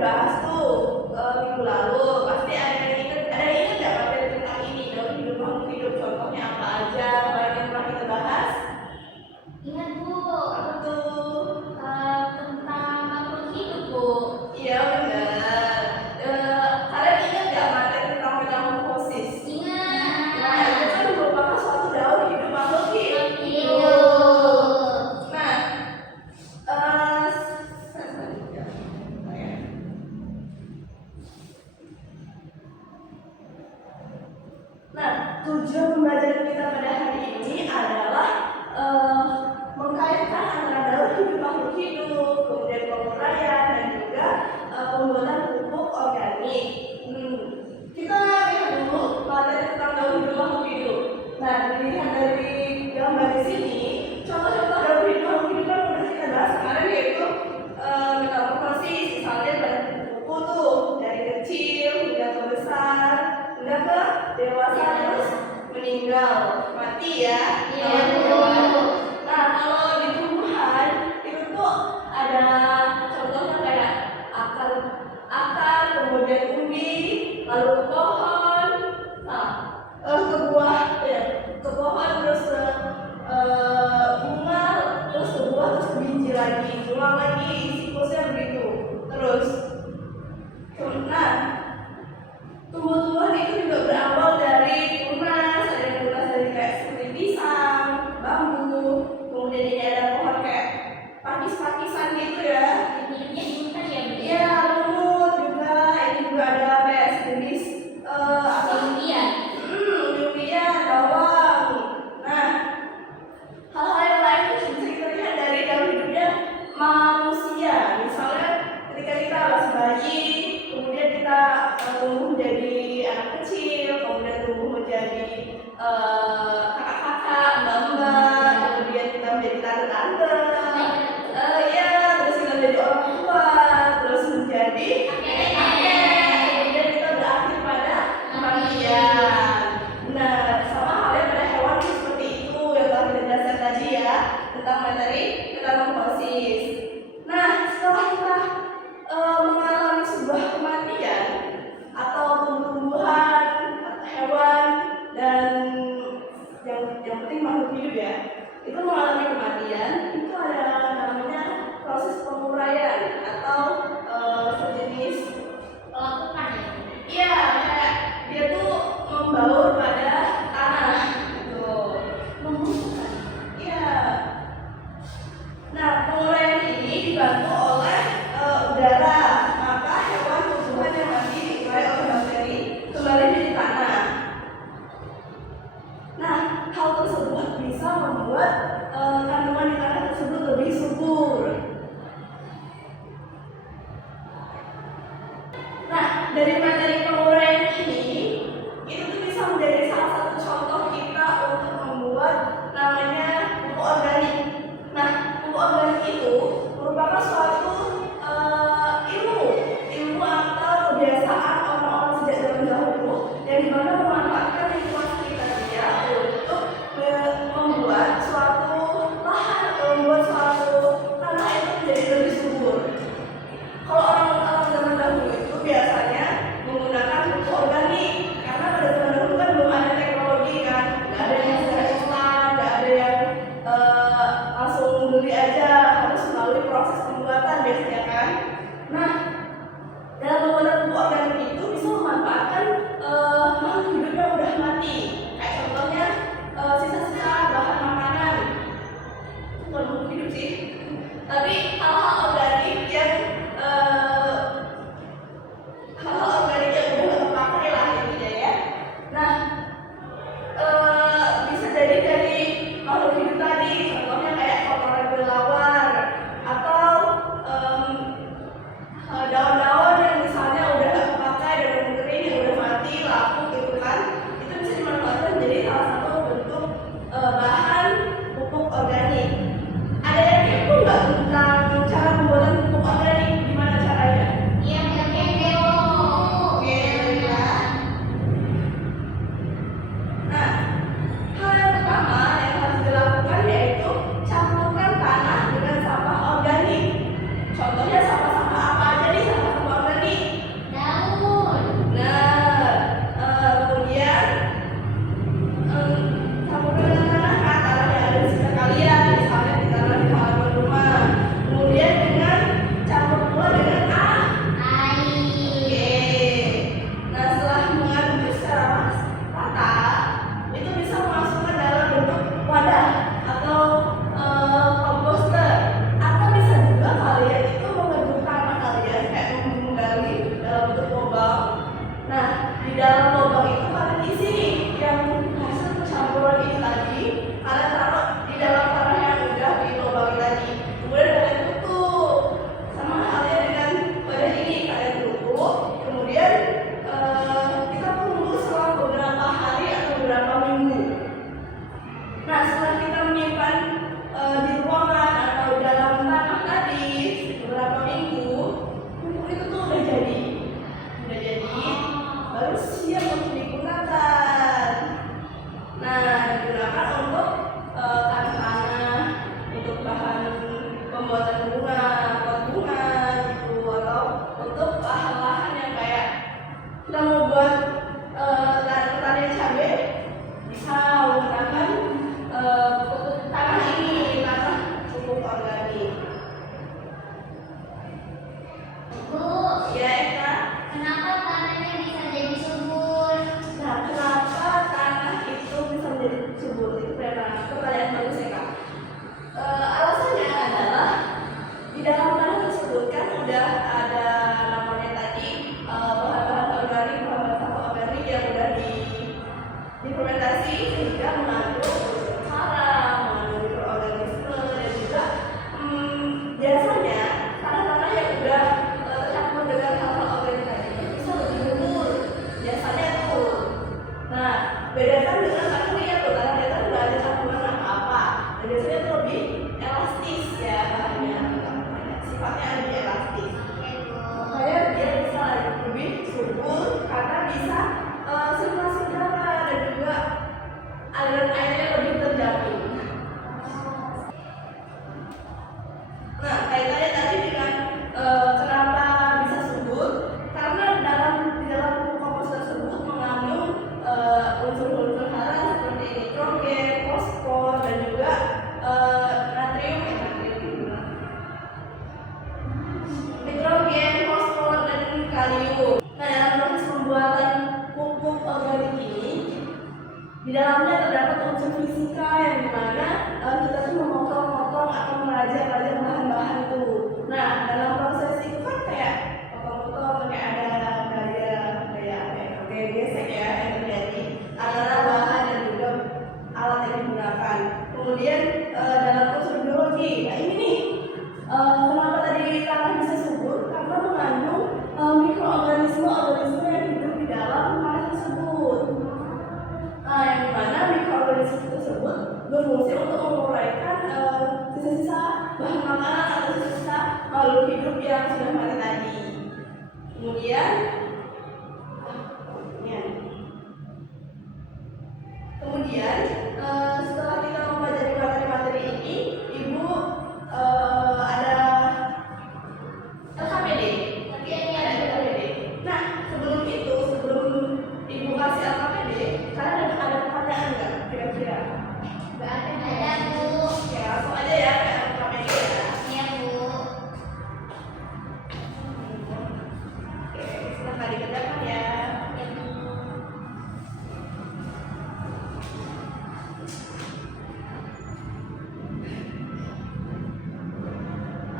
bahas tuh minggu lalu. Pasti ada yang ingat nggak materi tentang ini dalam hidup makhluk hidup? Contohnya apa aja kemarin yang pernah kita bahas? Ingat Bu, Apa tuh? tentang makhluk hidup Bu. Iya benar. Kalian ingat nggak materi tentang metamorfosis? Ingat. Nah, itu kan merupakan suatu daur hidup makhluk hidup. Nah, tujuan pembelajaran kita pada hari ini adalah mengkaitkan antara daur hidup makhluk hidup, kemudian penguraian dan juga pembuatan pupuk organik. Kita lihat dulu materi tentang daur hidup makhluk hidup. Nah, dilihat dari gambar di sini, contoh-contoh daur hidup makhluk hidup kan udah kita bahas kemarin, yaitu metamorfosis, misalnya dari kuku tuh dari kecil hingga ke besar, hingga ke dewasa terus meninggal, mati ya. Iya. Nah, kalau di tumbuhan itu tuh ada contohnya kayak akar, kemudian umbi, lalu ke pohon, ke buah, ke pohon, terus ke bunga, terus ke buah, terus ke biji lagi, ulang lagi, siklusnya begitu. Terus, nah, tumbuh-tumbuhan itu juga berawal dari tunas, ada yang tunas dari kayak seperti pisang, bambu, kemudian ini ada pohon kayak pakis-pakisan gitu ya. Hidupnya intan ya Bu. Iya, lumut juga. Ini juga ada kayak sejenis umbi-umbian, bawang. Nah, hal-hal yang lain itu bisa kita lihat dari daur hidupnya manusia. Misalnya ketika kita masih bayi, kemudian kita tumbuh menjadi anak kecil, kemudian tumbuh menjadi kakak-kakak, mbak-mbak, kemudian kita menjadi tante-tante, terus kita menjadi orang tua, terus menjadi kakek, kemudian kita berakhir pada kematian. Nah, sama halnya pada hewan seperti itu yang telah kita jelaskan tadi ya, tentang materi metamorfosis. Nah, setelah kita mengalami sebuah kematian atau tumbuh-tumbuhan, hewan, dan yang penting makhluk hidup ya, itu mengalami kematian, itu ada namanya proses penguraian atau sejenis Pelapukan ya. iya, kayak dia tuh membaur pada tanah gitu. Membusukkan. Iya. Nah, penguraian ini dibantu oleh udara, maka hewan tumbuhan yang mati diurai oleh bakteri kembali menjadi tanah. Nah, hal tersebut bisa membuat kandungan di tanah tersebut lebih subur. Nah, dari materi penguraian ini, itu tuh bisa menjadi salah satu contoh kita untuk membuat namanya pupuk organik. Nah, pupuk organik itu merupakan suatu ilmu atau kebiasaan orang-orang sejak zaman dahulu yang dimana memanfaatkan lingkungan sekitar dia untuk membuat suatu lahan atau membuat suatu tanah itu menjadi lebih subur. Kalau orang-orang zaman dahulu itu biasanya menggunakan pupuk organik, karena pada zaman dahulu kan belum ada teknologi kan, nggak ada yang secara instan, nggak ada yang langsung beli aja, harus melalui proses pembuatan biasanya kan. Nah, dalam pembuatan pupuk organik itu bisa memanfaatkan makhluk hidup yang udah mati, kayak contohnya sisa-sisa bahan makanan. Bukan makhluk hidup sih, tapi hal-hal organik yang udah terpakai lah intinya ya. Nah, bisa jadi dari makhluk hidup tadi, contohnya kayak kotoran kelelawar atau daun-daun yang misalnya udah terpakai dan kering, yang udah mati, lapuk gitu kan, itu bisa dimanfaatkan menjadi salah satu dalam lubang itu kalian isi nih yang hasil percampuran ini tadi, kalian taruh di dalam tanah yang udah di lubang tadi. Kemudian kalian tutup. Sama halnya dengan wadah ini, kalian tutup. Kemudian kita tunggu selama beberapa hari atau beberapa minggu. Nah, setelah kita menyimpan di ruangan atau dalam tanah tadi beberapa minggu, pupuk itu tuh udah jadi, baru siap untuk digunakan. Nah, digunakan untuk tanah-tanah, untuk bahan pembuatan bunga, pot bunga gitu, atau untuk lahan-lahan yang kayak kita mau buat pertanian cabai, bisa menggunakan tanah ini, tanah pupuk organik. Bu, Ya, Eka. kenapa tanahnya bisa jadi subur? Nah, kenapa tanah itu bisa menjadi subur? Itu pertanyaan bagus ya, Kak. Alasannya adalah di dalam tanah tersebut kan udah ada namanya tadi bahan-bahan organik, bahan-bahan sampah organik yang udah difermentasi sehingga mengandung unsur hara, mengandung mikroorganisme, dan juga biasanya tanah-tanah yang udah tercampur dengan hal-hal organik tadi itu bisa lebih subur biasanya tuh. Nah, bedakan dengan tanah liat tuh, tanah liat kan nggak ada campuran apa-apa, dan biasanya tuh lebih elastis ya bahannya, sifatnya lebih elastis. Oke, Bu. Makanya dia bisa lebih subur karena bisa sirkulasi udara dan juga aliran airnya lebih terjamin. Nah, kaitannya tadi dengan kenapa bisa subur, karena di dalam pupuk kompos tersebut mengandung unsur-unsur hara seperti nitrogen, fosfor, dan juga natrium, nitrogen, fosfor, dan kalium. Nah, dalam proses pembuatan pupuk organik ini, di dalamnya terdapat unsur fisika yang dimana kita tuh memotong-potong atau merajak-rajak bahan-bahan itu. Nah, dalam proses itu kan kayak potong-potong, kayak ada gaya gesek ya yang terjadi antara bahan dan juga alat yang digunakan. Kemudian dalam unsur biologi, nah ini nih kenapa tadi tanah bisa subur? Karena mengandung mikroorganisme yang hidup di dalam tanah tersebut. Nah, yang dimana mikroorganisme tersebut berfungsi untuk menguraikan sisa-sisa bahan makanan atau sisa-sisa makhluk hidup yang sudah mati tadi. Kemudian setelah kita mempelajari materi-materi ini, Ibu ada LKPD. Ada LKPD. Nah, sebelum Ibu kasih LKPD, kalian ada pertanyaan nggak kira-kira? Nggak ada, Bu. Ya, langsung aja ya ke LKPD ya. Iya, Bu. Oke, silahkan dikerjakan ya. Iya, Bu.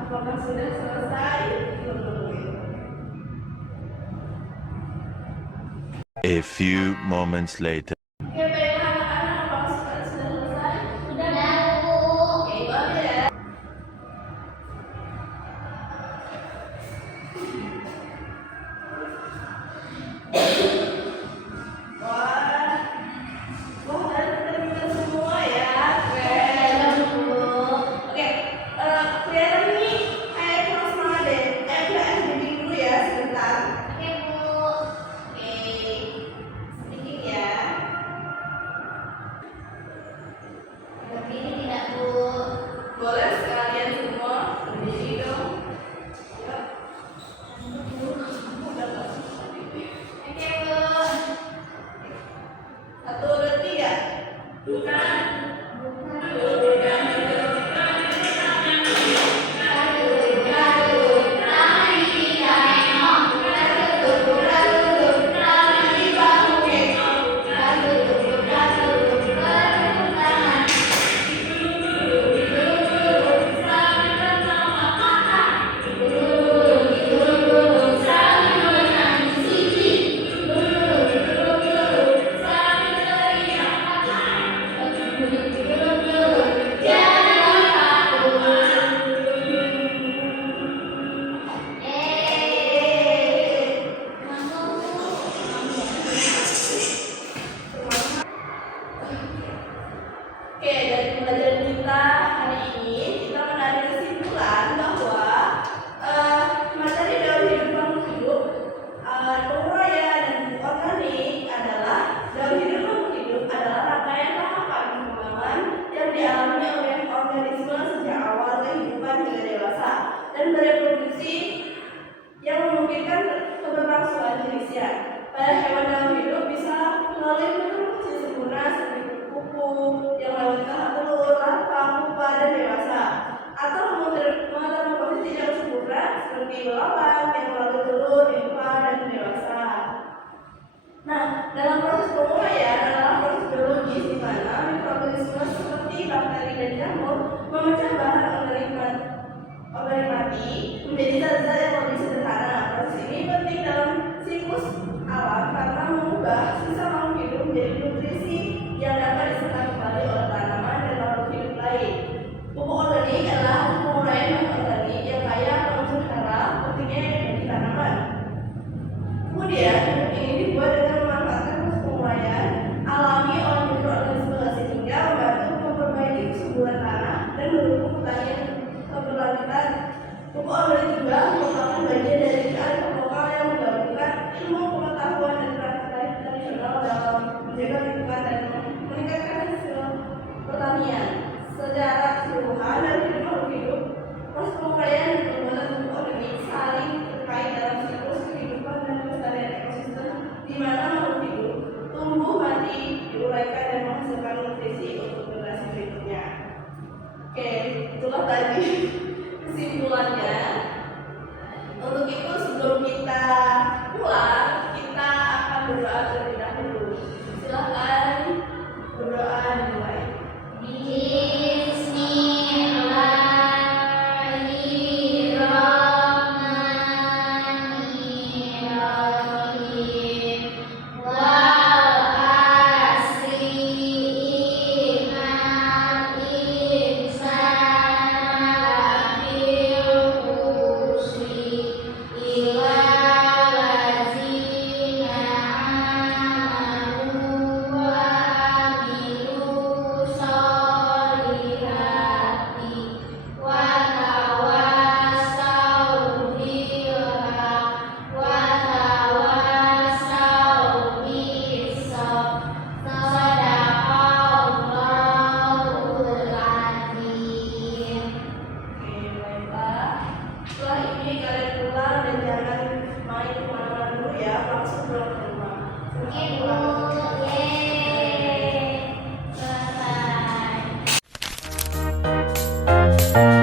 Apakah sudah selesai? A few moments later. Oke, baiklah anak-anak, apakah sudah selesai? Sudah, Bu. Oke, itu aja ya. Wah, kalian pintar semua ya. Keren. Oke, kelihatan nih kayak kurang semangat deh. Kita bimbing dulu ya sebentar. Oke, Bu. Oke, sedikit ya. Lalu yang kedua kecil sempurna seperti kuku yang mengandung tahap telur, larva, pupa, dan dewasa. Atau metamorfosis tidak sempurna seperti belalang yang mengandung telur, pupa, dan dewasa. Nah, dalam proses penguraian adalah proses biologis di mana mikroorganisme seperti bakteri dan jamur memecah bahan organik mati menjadi zat-zat yang lebih sederhana. Proses ini penting dalam siklus alam karena mengubah sisa makhluk hidup menjadi nutrisi yang dapat diserap kembali oleh tanaman dan makhluk hidup lain. Pupuk organik adalah hasil penguraian bahan organik yang kaya akan unsur hara pentingnya bagi tanaman. Kemudian, pupuk ini dibuat dengan memanfaatkan proses penguraian alami oleh mikroorganisme sehingga membantu memperbaiki kesuburan tanah dan mendukung pertanian keberlanjutan. Pupuk organik juga merupakan bagian dari kearifan lokal yang menggabungkan ilmu pengetahuan dan praktik tradisional dalam menjaga lingkungan dan meningkatkan hasil pertanian secara keseluruhan dan hidup hidup. Proses penguraian dan pembuatan pupuk organik saling terkait dalam siklus kehidupan dan kelestarian ekosistem di mana makhluk hidup tumbuh, mati, diuraikan dan menghasilkan nutrisi untuk generasi berikutnya. Oke, itulah tadi kesimpulannya. Untuk itu sebelum kita pulang, kita akan berdoa terlebih dahulu. Silakan berdoa dimulai. Setelah ini kalian pulang dan jangan main kemana-mana dulu ya, langsung pulang ke rumah. Oke, Bu. Yeay. Selesai.